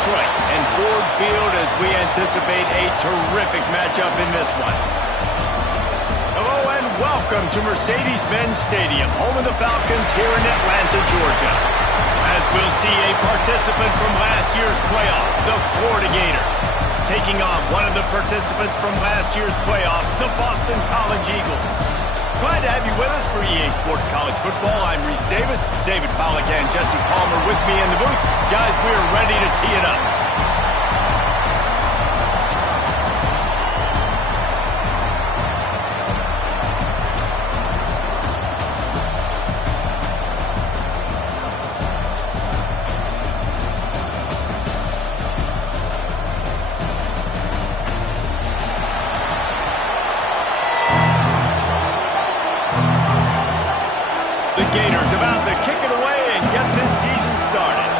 Detroit and Ford Field as we anticipate a terrific matchup in this one. Hello and welcome to Mercedes-Benz Stadium, home of the Falcons here in Atlanta, Georgia. As we'll see a participant from last year's playoff, the Florida Gators, taking on one of the participants from last year's playoff, the Boston College Eagles. Glad to have you with us for EA Sports College Football. I'm Reese Davis, David Pollack and Jesse Palmer with me in the booth. Guys, we are ready to tee it up. Gators about to kick it away and get this season started.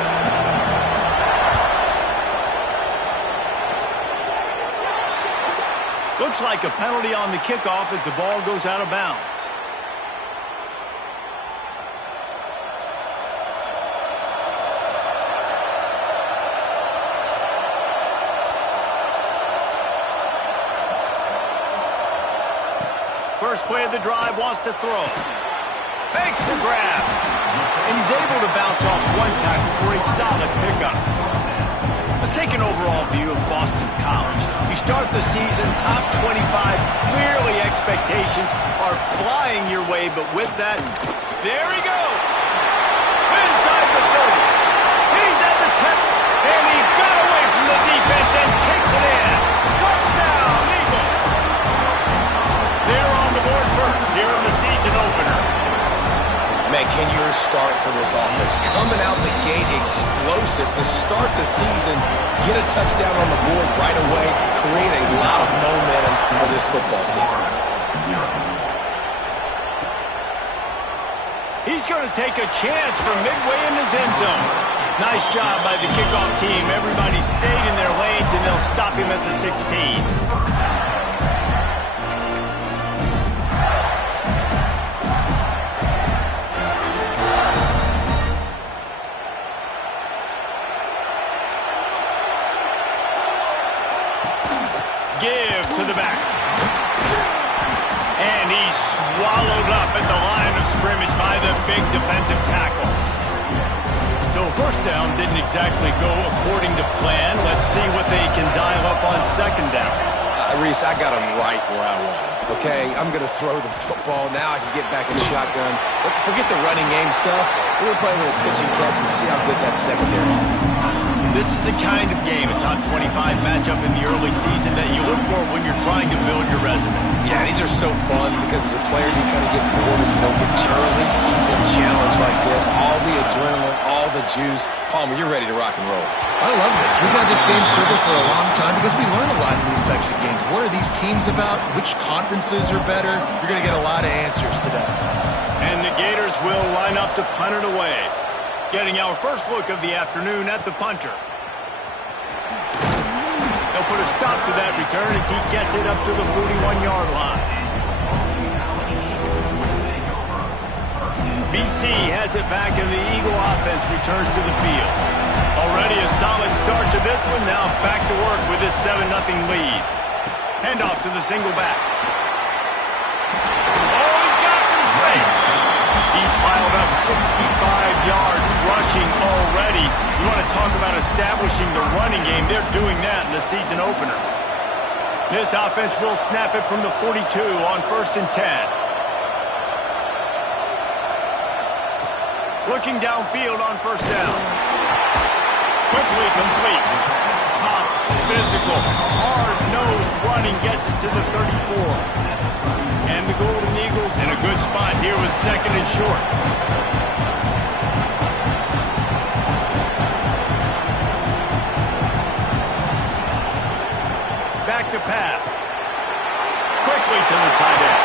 Looks like a penalty on the kickoff as the ball goes out of bounds. First play of the drive, wants to throw. Makes the grab. And he's able to bounce off one tackle for a solid pickup. Let's take an overall view of Boston College. You start the season top 25. Clearly expectations are flying your way, but with that, there he goes. Inside the 30. He's at the 10. And he got away from the defense and takes it in. Touchdown, Eagles. They're on the board first here in the season opener. Man, can you start for this offense? Coming out the gate explosive to start the season, get a touchdown on the board right away, create a lot of momentum for this football season. He's going to take a chance from midway in his end zone. Nice job by the kickoff team. Everybody stayed in their lanes, and they'll stop him at the 16. Give to the back. And he's swallowed up at the line of scrimmage by the big defensive tackle. So first down didn't exactly go according to plan. Let's see what they can dial up on second down. Reese, I got him right where I want him. Okay, I'm going to throw the football. Now I can get back in the shotgun. Let's forget the running game stuff. We're going to play a little pitch and catch and see how good that secondary is. This is the kind of game, a top 25 matchup in the early season that you look for when you're trying to build your resume. Yeah, these are so fun because as a player you kind of get bored if you don't get your early season challenge like this. All the adrenaline, all the juice. Palmer, you're ready to rock and roll. I love this. We've had this game circled for a long time because we learn a lot in these types of games. What are these teams about? Which conferences are better? You're going to get a lot of answers today. And the Gators will line up to punt it away. Getting our first look of the afternoon at the punter. They'll put a stop to that return as he gets it up to the 41-yard line. BC has it back and the Eagle offense returns to the field. Already a solid start to this one. Now back to work with this 7-0 lead. Handoff to the single back. Oh, he's got some space. He's piled up 65 yards rushing already. You want to talk about establishing the running game. They're doing that in the season opener. This offense will snap it from the 42 on 1st and 10. Looking downfield on 1st down. Quickly complete. Tough, physical, hard-nosed running gets it to the 34. And the Golden Eagles in a good spot here with 2nd and short. Back to pass. Quickly to the tight end.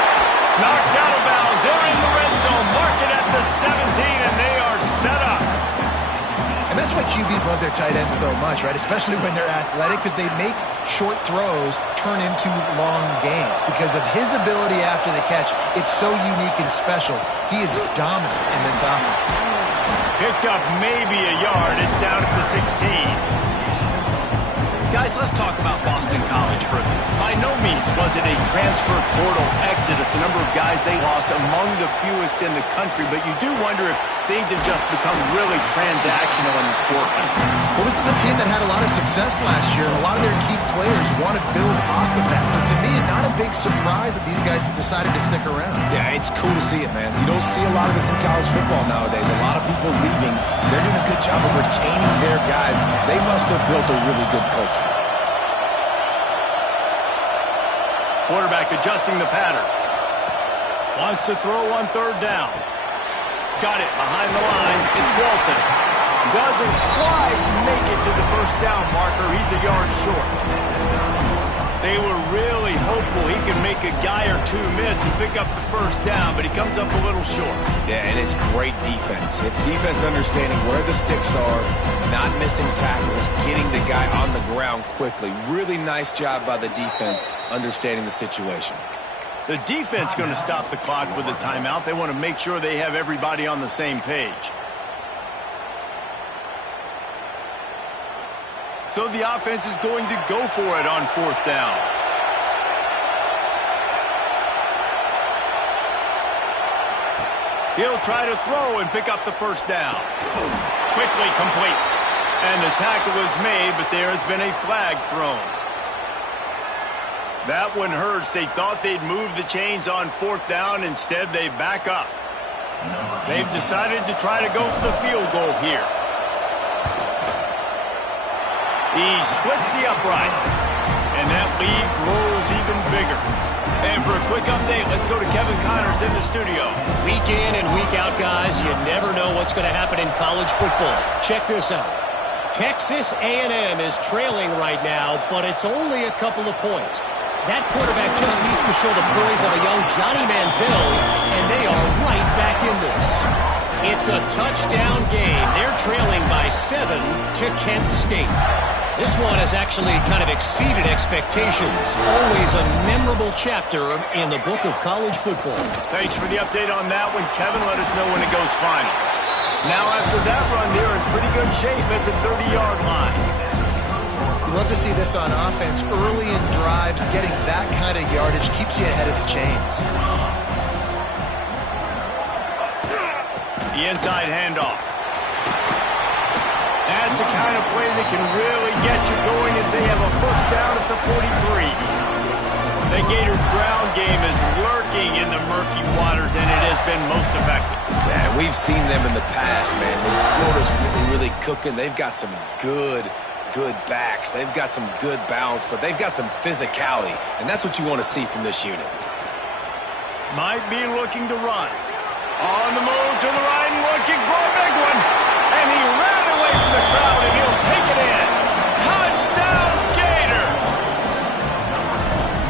Knocked out of bounds. They're in the red zone. Mark it at the 17, and they are set up. And that's why QBs love their tight ends so much, right? Especially when they're athletic, because they make short throws turn into long gains. Because of his ability after the catch, it's so unique and special. He is dominant in this offense. Picked up maybe a yard. It's down at the 16. Guys, let's talk about Boston College for a minute. By no means was it a transfer portal exodus. The number of guys they lost among the fewest in the country, but you do wonder if things have just become really transactional in the sport now. Well, this is a team that had a lot of success last year, and a lot of their key players want to build off of that. So to me, not a big surprise that these guys have decided to stick around. Yeah, it's cool to see it, man. You don't see a lot of this in college football nowadays. A lot of people leaving. They're doing a good job of retaining their guys. They must have built a really good culture. Quarterback adjusting the pattern. Wants to throw on third down. Got it behind the line. It's Walton. Doesn't quite make it to the first down marker. He's a yard short. They were really hopeful he could make a guy or two miss and pick up the first down, but he comes up a little short. Yeah, and it's great defense. It's defense understanding where the sticks are, not missing tackles, getting the guy on the ground quickly. Really nice job by the defense understanding the situation. The defense going to stop the clock with a timeout. They want to make sure they have everybody on the same page. So the offense is going to go for it on fourth down. He'll try to throw and pick up the first down. Quickly complete. And the tackle was made, but there has been a flag thrown. That one hurts. They thought they'd move the chains on fourth down. Instead, they back up. They've decided to try to go for the field goal here. He splits the uprights, and that lead grows even bigger. And for a quick update, let's go to Kevin Connors in the studio. Week in and week out, guys, you never know what's going to happen in college football. Check this out. Texas A&M is trailing right now, but it's only a couple of points. That quarterback just needs to show the poise of a young Johnny Manziel, and they are right back in this. It's a touchdown game. They're trailing by 7 to Kent State. This one has actually kind of exceeded expectations. Always a memorable chapter in the book of college football. Thanks for the update on that one, Kevin. Let us know when it goes final. Now, after that run, they're in pretty good shape at the 30-yard line. You love to see this on offense. Early in drives, getting that kind of yardage keeps you ahead of the chains. The inside handoff. That's the kind of play that can really get you going as they have a first down at the 43. The Gators' ground game is lurking in the murky waters, and it has been most effective. Yeah, we've seen them in the past, man. When Florida's really cooking, they've got some good backs. They've got some good balance, but they've got some physicality, and that's what you want to see from this unit. Might be looking to run. On the move to the right and looking for a big one. And he ran away from the crowd, and he'll take it in. Touchdown, Gators!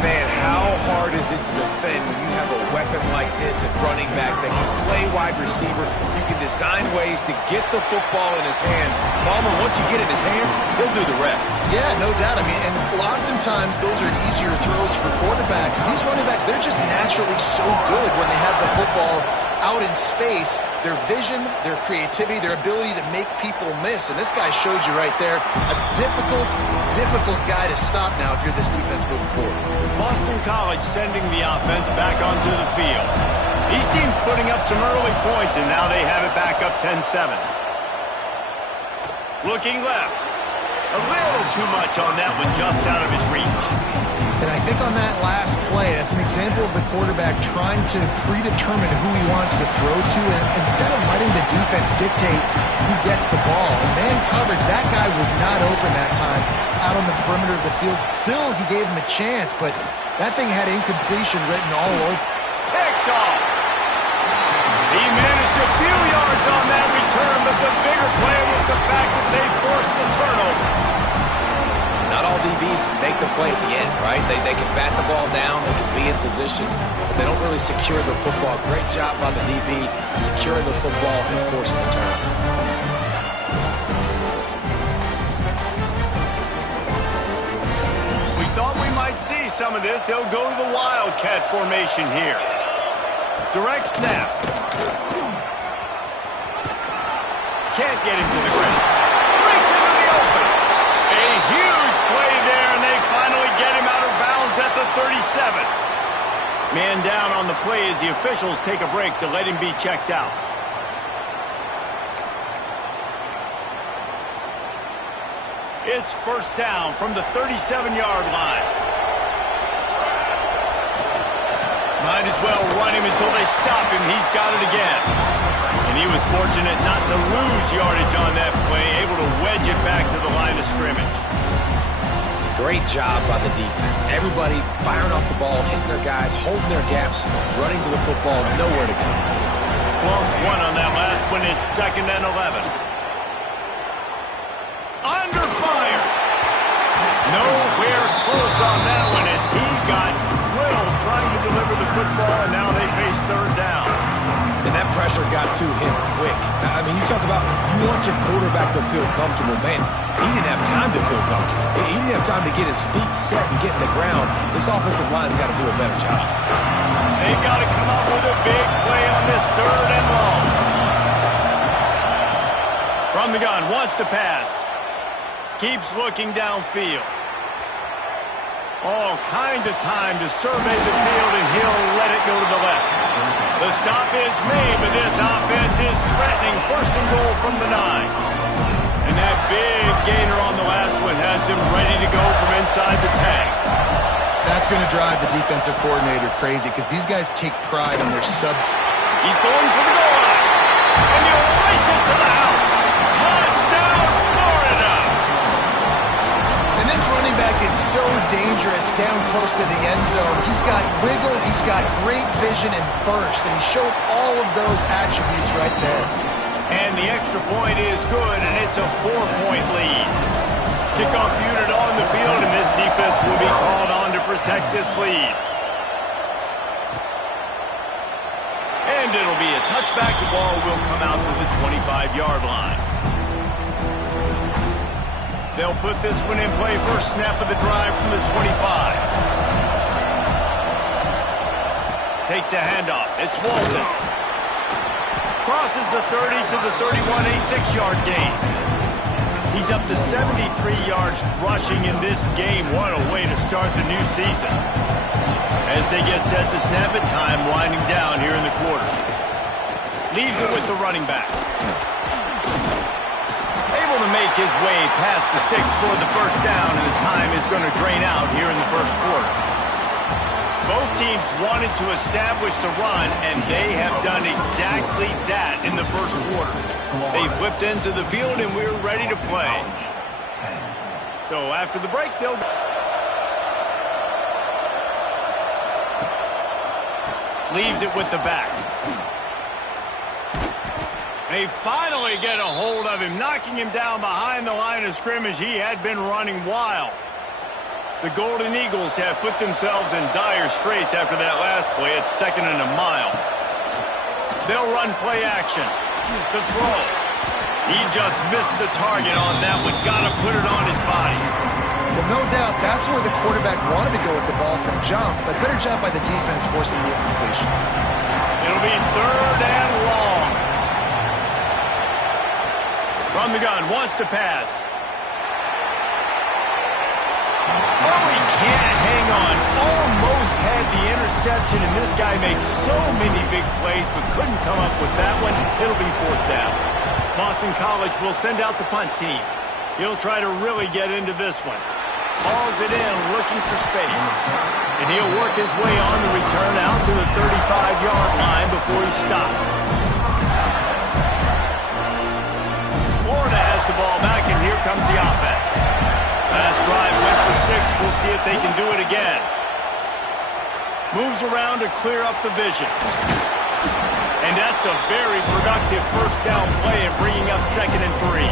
Man, how hard is it to defend when you have a weapon like this at running back that can play wide receiver? You can design ways to get the football in his hand. Palmer, once you get it in his hands, he'll do the rest. Yeah, no doubt. I mean, and oftentimes those are easier throws for quarterbacks. These running backs, they're just naturally so good when they have the football out in space. Their vision, their creativity, their ability to make people miss. And this guy showed you right there, a difficult guy to stop now if you're this defense moving forward. Boston College sending the offense back onto the field. These teams putting up some early points, and now they have it back up 10-7. Looking left. A little too much on that one, just out of his reach. And I think on that last play, that's an example of the quarterback trying to predetermine who he wants to throw to, and instead of letting the defense dictate who gets the ball. Man coverage, that guy was not open that time out on the perimeter of the field. Still, he gave him a chance, but that thing had incompletion written all over. Picked off. He managed a few yards on that return, but the bigger play was the fact that they forced the turnover. Not all DBs make the play at the end, right? They can bat the ball down, they can be in position, but they don't really secure the football. Great job by the DB securing the football and forcing the turnover. We thought we might see some of this. They'll go to the Wildcat formation here. Direct snap. Can't get into the ground. Breaks into the open. A huge play Man down on the play as the officials take a break to let him be checked out. It's first down from the 37-yard line. Might as well run him until they stop him. He's got it again. And he was fortunate not to lose yardage on that play, able to wedge it back to the line of scrimmage. Great job by the defense. Everybody firing off the ball, hitting their guys, holding their gaps, running to the football, nowhere to go. Lost one on that last one. It's 2nd and 11. Under fire. Nowhere close on that one as he got drilled trying to deliver the football, and now they face 3rd down. And that pressure got to him quick. I mean, you talk about you want your quarterback to feel comfortable. Man, he didn't have time to feel comfortable. He didn't have time to get his feet set and get in the ground. This offensive line's got to do a better job. They've got to come up with a big play on this 3rd and long. From the gun, wants to pass. Keeps looking downfield. All kinds of time to survey the field, and he'll let it go to the left. The stop is made, but this offense is threatening 1st and goal from the 9. And that big gainer on the last one has them ready to go from inside the 10. That's going to drive the defensive coordinator crazy because these guys take pride in their sub. He's going for the goal line. And he'll race it to the house. Touchdown, Florida! And this running back is so dangerous down close to the end zone. He's got wiggle, he's got great vision and burst, and he showed all of those attributes right there. And the extra point is good, and it's a 4-point lead. Kickoff unit on the field, and this defense will be called on to protect this lead. And it'll be a touchback. The ball will come out to the 25-yard line. They'll put this one in play. First snap of the drive from the 25. Takes a handoff. It's Walton. Crosses the 30 to the 31, a 6-yard gain. He's up to 73 yards rushing in this game. What a way to start the new season. As they get set to snap it, time winding down here in the quarter. Leaves it with the running back. Able to make his way past the sticks for the first down, and the time is going to drain out here in the first quarter. Both teams wanted to establish the run, and they have done exactly that in the first quarter. They flipped into the field, and we're ready to play. So after the break, they'll... Leaves it with the back. They finally get a hold of him, knocking him down behind the line of scrimmage. He had been running wild. The Golden Eagles have put themselves in dire straits after that last play. It's 2nd and a mile. They'll run play action. The throw. He just missed the target on that one. Got to put it on his body. Well, no doubt that's where the quarterback wanted to go with the ball from jump, but better job by the defense forcing the incompletion. It'll be 3rd and long. From the gun, wants to pass. Oh, he can't hang on. Almost had the interception, and this guy makes so many big plays, but couldn't come up with that one. It'll be 4th down. Boston College will send out the punt team. He'll try to really get into this one. Hauls it in, looking for space. And he'll work his way on the return out to the 35-yard line before he stopped. Florida has the ball back, and here comes the offense. Last drive went for 6. We'll see if they can do it again. Moves around to clear up the vision. And that's a very productive first down play and bringing up 2nd and 3.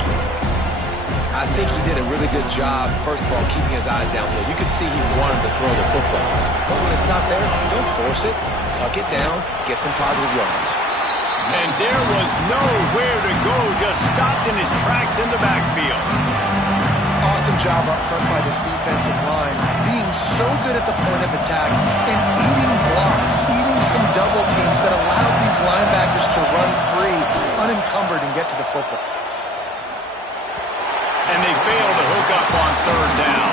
I think he did a really good job, first of all, keeping his eyes downfield. You could see he wanted to throw the football. But when it's not there, don't force it. Tuck it down. Get some positive yards. And there was nowhere to go. Just stopped in his tracks in the backfield. Awesome job up front by this defensive line, being so good at the point of attack and eating blocks, eating some double teams that allows these linebackers to run free, unencumbered, and get to the football. And they fail to hook up on 3rd down.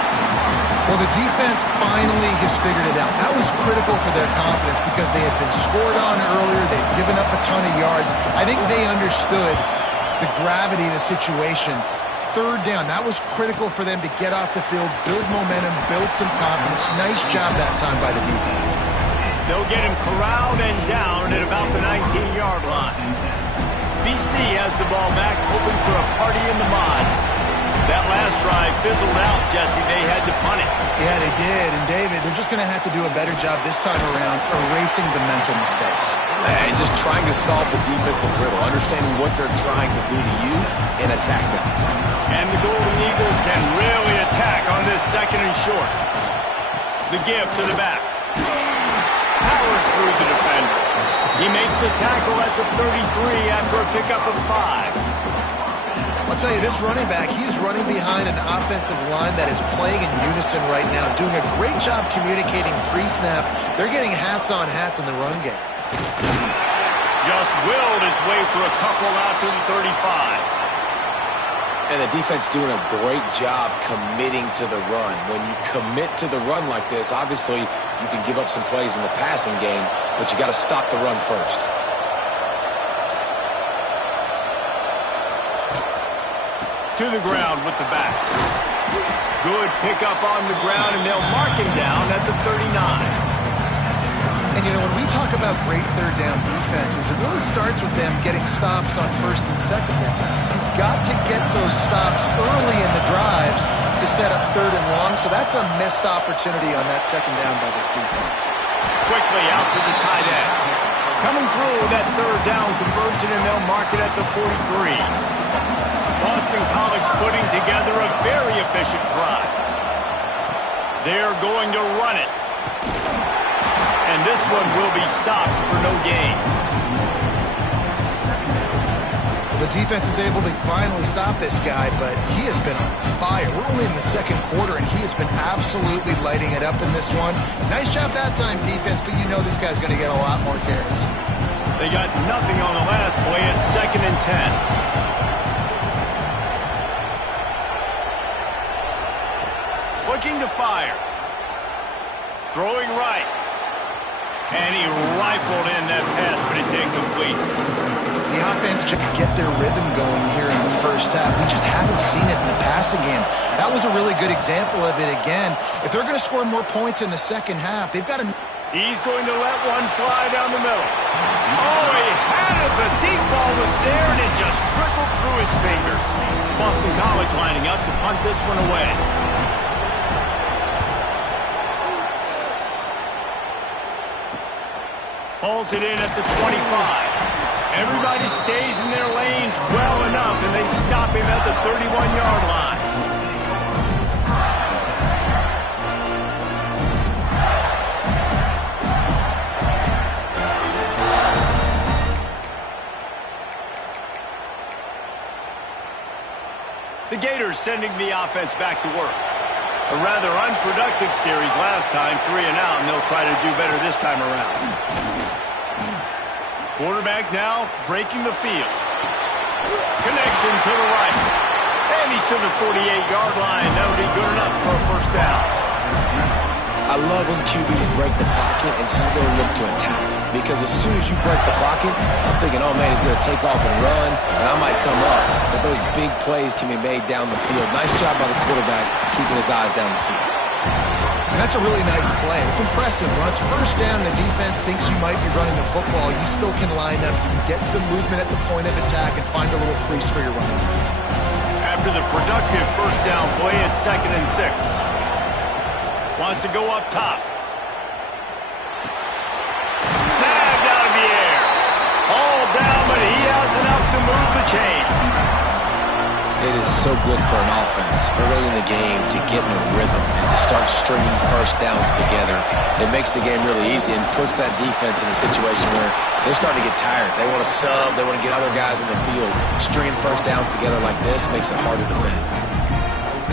Well, the defense finally has figured it out. That was critical for their confidence because they had been scored on earlier. They'd given up a ton of yards. I think they understood the gravity of the situation. Third down, that was critical for them to get off the field, build momentum, build some confidence. Nice job that time by the defense. They'll get him corralled and down at about the 19-yard line. BC has the ball back, hoping for a party in the mods. That last drive fizzled out, Jesse. They had to punt it. Yeah, they did. And, David, they're just going to have to do a better job this time around erasing the mental mistakes. And just trying to solve the defensive riddle, understanding what they're trying to do to you and attack them. And the Golden Eagles can really attack on this second and short. The give to the back. Powers through the defender. He makes the tackle at the 33 after a pickup of 5. I'll tell you, this running back, he's running behind an offensive line that is playing in unison right now, doing a great job communicating pre-snap. They're getting hats on hats in the run game. Just willed his way for a couple out to the 35. And the defense doing a great job committing to the run. When you commit to the run like this, obviously you can give up some plays in the passing game, but you got to stop the run first. To the ground with the back. Good pickup on the ground, and they'll mark him down at the 39. And, you know, when we talk about great third down defenses, it really starts with them getting stops on first and second down. You've got to get those stops early in the drives to set up third and long, so that's a missed opportunity on that second down by this defense. Quickly out to the tight end. Coming through that third down conversion, and they'll mark it at the 43. Boston College putting together a very efficient drive. They're going to run it. And this one will be stopped for no gain. The defense is able to finally stop this guy, but he has been on fire. We're only in the second quarter, and he has been absolutely lighting it up in this one. Nice job that time, defense, but you know this guy's going to get a lot more carries. They got nothing on the last play. It's 2nd and 10. Looking to fire. Throwing right. And he rifled in that pass, but it's incomplete. The offense just get their rhythm going here in the first half. We just haven't seen it in the passing game. That was a really good example of it again. If they're going to score more points in the second half, they've got to... He's going to let one fly down the middle. Oh, he had it. The deep ball was there, and it just trickled through his fingers. Boston College lining up to punt this one away. Hauls it in at the 25. Everybody stays in their lanes well enough, and they stop him at the 31-yard line. The Gators sending the offense back to work. A rather unproductive series last time, 3 and out, and they'll try to do better this time around. Quarterback now breaking the field. Connection to the right. And he's to the 48-yard line. That'll be good enough for a first down. I love when QBs break the pocket and still look to attack. Because as soon as you break the pocket, I'm thinking, oh, man, he's going to take off and run, and I might come up. But those big plays can be made down the field. Nice job by the quarterback keeping his eyes down the field. And that's a really nice play. It's impressive. When it's first down, the defense thinks you might be running the football. You still can line up. You can get some movement at the point of attack and find a little crease for your running. After the productive first down play, it's 2nd and 6. Wants to go up top. Snagged out of the air. All down, but he has enough to move the chains. It is so good for an offense early in the game to get in a rhythm and to start stringing first downs together. It makes the game really easy and puts that defense in a situation where they're starting to get tired. They want to sub. They want to get other guys in the field. Stringing first downs together like this makes it hard to defend.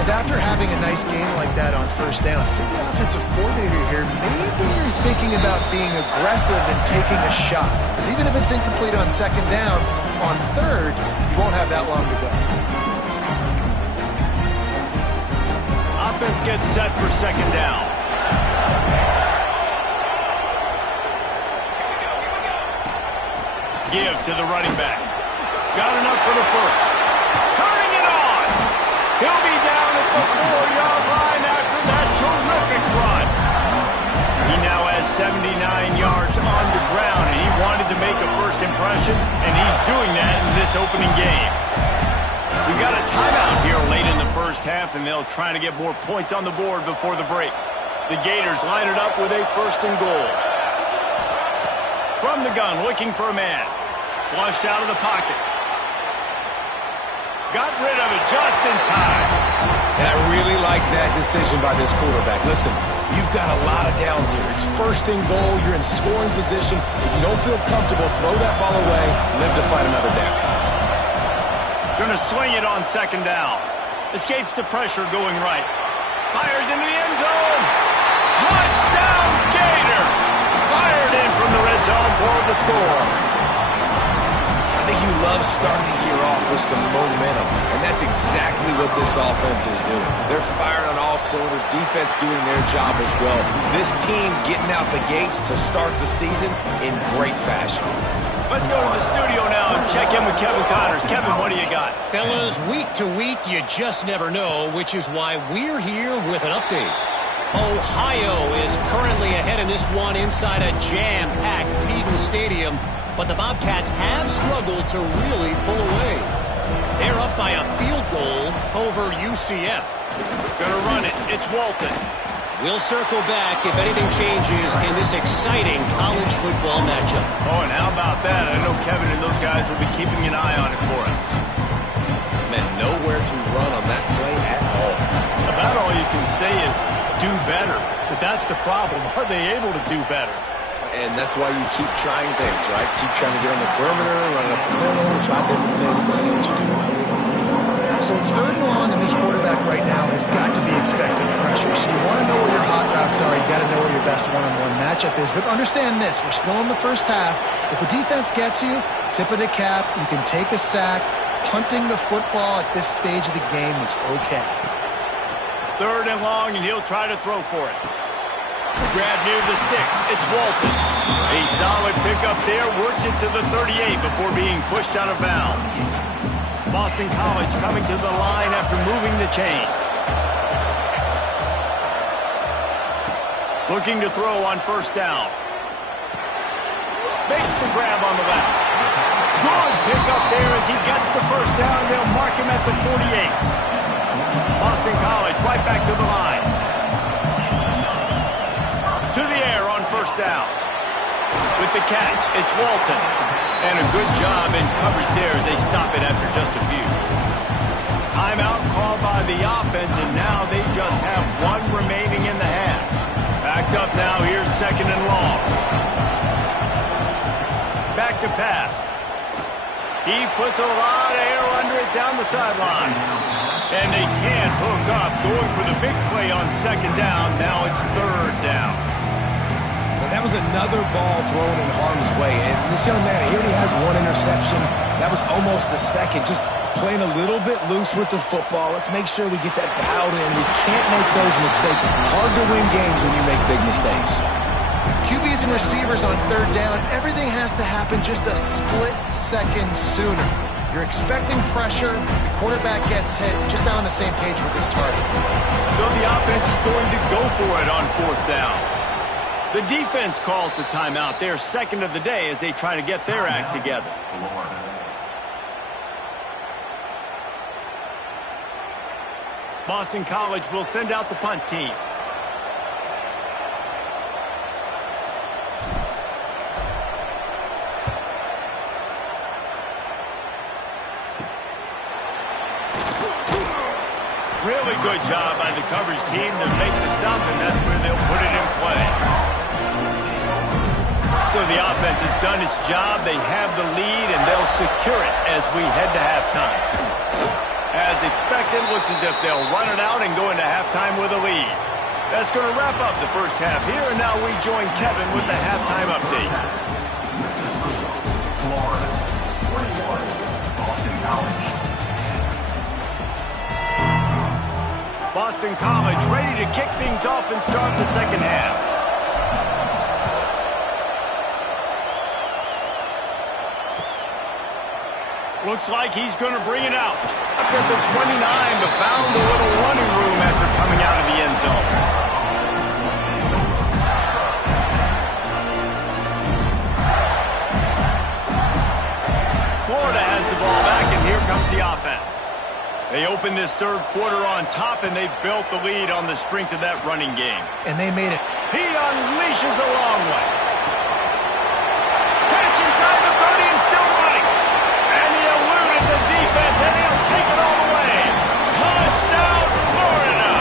And after having a nice game like that on first down, if you're the offensive coordinator here, maybe you're thinking about being aggressive and taking a shot. Because even if it's incomplete on second down, on third, you won't have that long to go. offense gets set for second down. Give to the running back. Got enough for the first. Turning it on. He'll be down at the 4-yard line after that terrific run. He now has 79 yards on the ground, and he wanted to make a first impression, and he's doing that in this opening game. We got a timeout here late in the first half, and they'll try to get more points on the board before the break. The Gators line it up with a first and goal. From the gun, looking for a man. Flushed out of the pocket. Got rid of it just in time. And I really like that decision by this quarterback. Listen, you've got a lot of downs here. It's first and goal. You're in scoring position. If you don't feel comfortable, throw that ball away. Live to fight another down. Going to swing it on second down. Escapes the pressure going right. Fires into the end zone. Touchdown, Gator. Fired in from the red zone for the score. I think you love starting the year off with some momentum, and that's exactly what this offense is doing. They're firing on all cylinders, defense doing their job as well. This team getting out the gates to start the season in great fashion. Let's go to the studio now and check in with Kevin Connors. Kevin, what do you got? Fellas, week to week, you just never know, which is why we're here with an update. Ohio is currently ahead in this one inside a jam-packed Eden Stadium, but the Bobcats have struggled to really pull away. They're up by a field goal over UCF. Gonna run it. It's Walton. We'll circle back if anything changes in this exciting college football matchup. Oh, and how about that? I know Kevin and those guys will be keeping an eye on it for us. Man, nowhere to run on that play at all. About all you can say is do better. But that's the problem. Are they able to do better? And that's why you keep trying things, right? Keep trying to get on the perimeter, run up the middle, try different things to see what you do well. So it's third and long, and this quarterback right now has got to be expecting pressure. So you want to know where your hot routes are. You got to know where your best one-on-one matchup is. But understand this, we're still in the first half. If the defense gets you, tip of the cap, you can take a sack. Punting the football at this stage of the game is okay. Third and long, and he'll try to throw for it. Grab near the sticks. It's Walton. A solid pickup there. Works it to the 38 before being pushed out of bounds. Boston College coming to the line after moving the chains. Looking to throw on first down. Makes the grab on the left. Good pickup there as he gets the first down. They'll mark him at the 48. Boston College right back to the line. To the air on first down. With the catch, it's Walton. And a good job in coverage there as they stop it after just a few. Timeout called by the offense, and now they just have one remaining in the half. Backed up now, here's second and long. Back to pass. He puts a lot of air under it down the sideline. And they can't hook up, going for the big play on second down. Now it's third down. That was another ball thrown in harm's way. And this young man, he already has one interception. That was almost a second. Just playing a little bit loose with the football. Let's make sure we get that dialed in. We can't make those mistakes. Hard to win games when you make big mistakes. QBs and receivers on third down, everything has to happen just a split second sooner. You're expecting pressure. The quarterback gets hit. Just not on the same page with his target. So the offense is going to go for it on fourth down. The defense calls the timeout. They're second of the day as they try to get their act together. Boston College will send out the punt team. Really good job by the coverage team to make the stop, and that's where they'll put it in play. So the offense has done its job. They have the lead, and they'll secure it as we head to halftime. As expected, looks as if they'll run it out and go into halftime with a lead. That's going to wrap up the first half here, and now we join Kevin with the halftime update. Florida, 41, Boston College. Boston College ready to kick things off and start the second half. Looks like he's going to bring it out. Up at the 29, but found a little running room after coming out of the end zone. Florida has the ball back, and here comes the offense. They opened this third quarter on top, and they built the lead on the strength of that running game. And they made it. He unleashes a long one. Catch inside the 30 and still running. And he eluded the defense, and he'll take it all the way. Touchdown, Florida!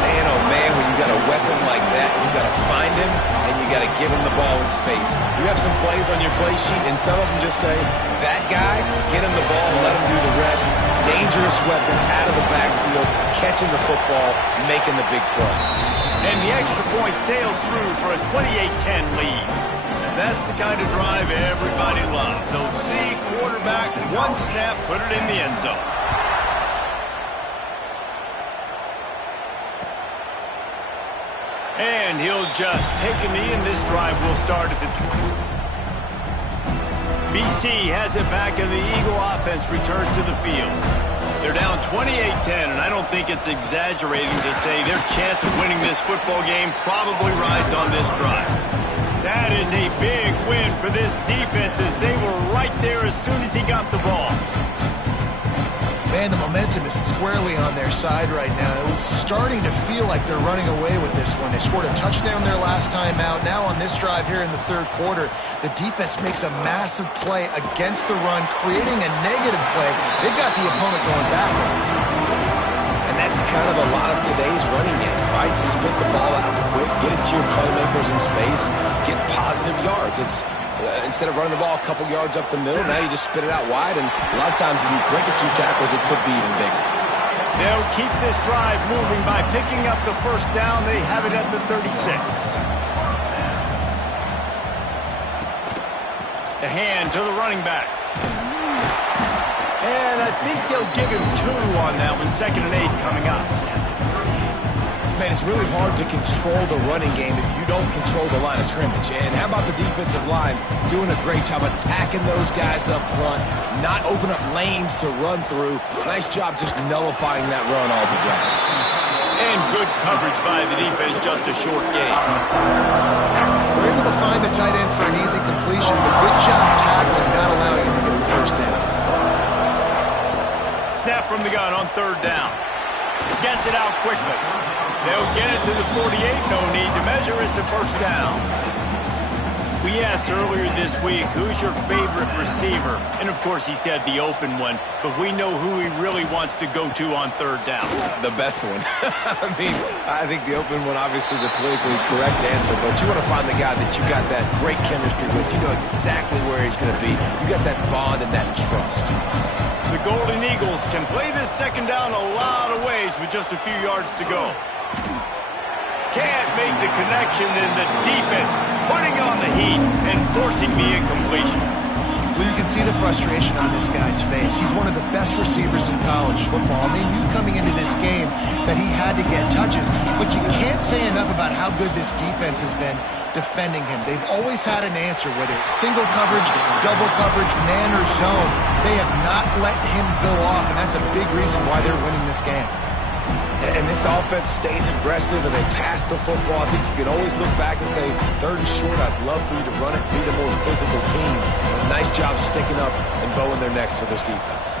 Man, oh man, when you got a weapon like that, you got to find him, and you got to give him the ball in space. You have some plays on your play sheet, and some of them just say, that guy, get him the ball, let him do the rest. Dangerous weapon out of the backfield, catching the football, making the big play. And the extra point sails through for a 28-10 lead. And that's the kind of drive everybody loves. So see, quarterback, one snap, put it in the end zone. And he'll just take a knee, and this drive will start at the 20. BC has it back, and the Eagle offense returns to the field. They're down 28-10, and I don't think it's exaggerating to say their chance of winning this football game probably rides on this drive. That is a big win for this defense, as they were right there as soon as he got the ball. Man, the momentum is squarely on their side right now. It was starting to feel like they're running away with this one. They scored a touchdown their last time out. Now on this drive here in the third quarter, the defense makes a massive play against the run, creating a negative play. They've got the opponent going backwards. And that's kind of a lot of today's running game, right? Spit the ball out quick, get it to your playmakers in space, get positive yards. It's instead of running the ball a couple yards up the middle, now you just spit it out wide, and a lot of times if you break a few tackles, it could be even bigger. They'll keep this drive moving by picking up the first down. They have it at the 36. The hand to the running back. And I think they'll give him 2 on that one. 2nd and 8 coming up. Man, it's really hard to control the running game if you don't control the line of scrimmage. And how about the defensive line doing a great job attacking those guys up front, not open up lanes to run through. Nice job just nullifying that run altogether. And good coverage by the defense, just a short gain. They're able to find the tight end for an easy completion, but good job tackling, not allowing him to get the first down. Snap from the gun on 3rd down. Gets it out quickly. They'll get it to the 48. No need to measure. It's a first down. We asked earlier this week, who's your favorite receiver? And, of course, he said the open one. But we know who he really wants to go to on 3rd down. The best one. I mean, I think the open one, obviously the politically correct answer. But you want to find the guy that you got that great chemistry with. You know exactly where he's going to be. You got that bond and that trust. The Golden Eagles can play this 2nd down a lot of ways with just a few yards to go. Can't make the connection, and the defense putting on the heat and forcing the incompletion. Well, you can see the frustration on this guy's face. He's one of the best receivers in college football. And they knew coming into this game that he had to get touches. But you can't say enough about how good this defense has been defending him. They've always had an answer, whether it's single coverage, double coverage, man or zone. They have not let him go off, and that's a big reason why they're winning this game. And this offense stays aggressive, and they pass the football. I think you can always look back and say, 3rd and short, I'd love for you to run it, be the more physical team. But nice job sticking up and bowing their necks for this defense.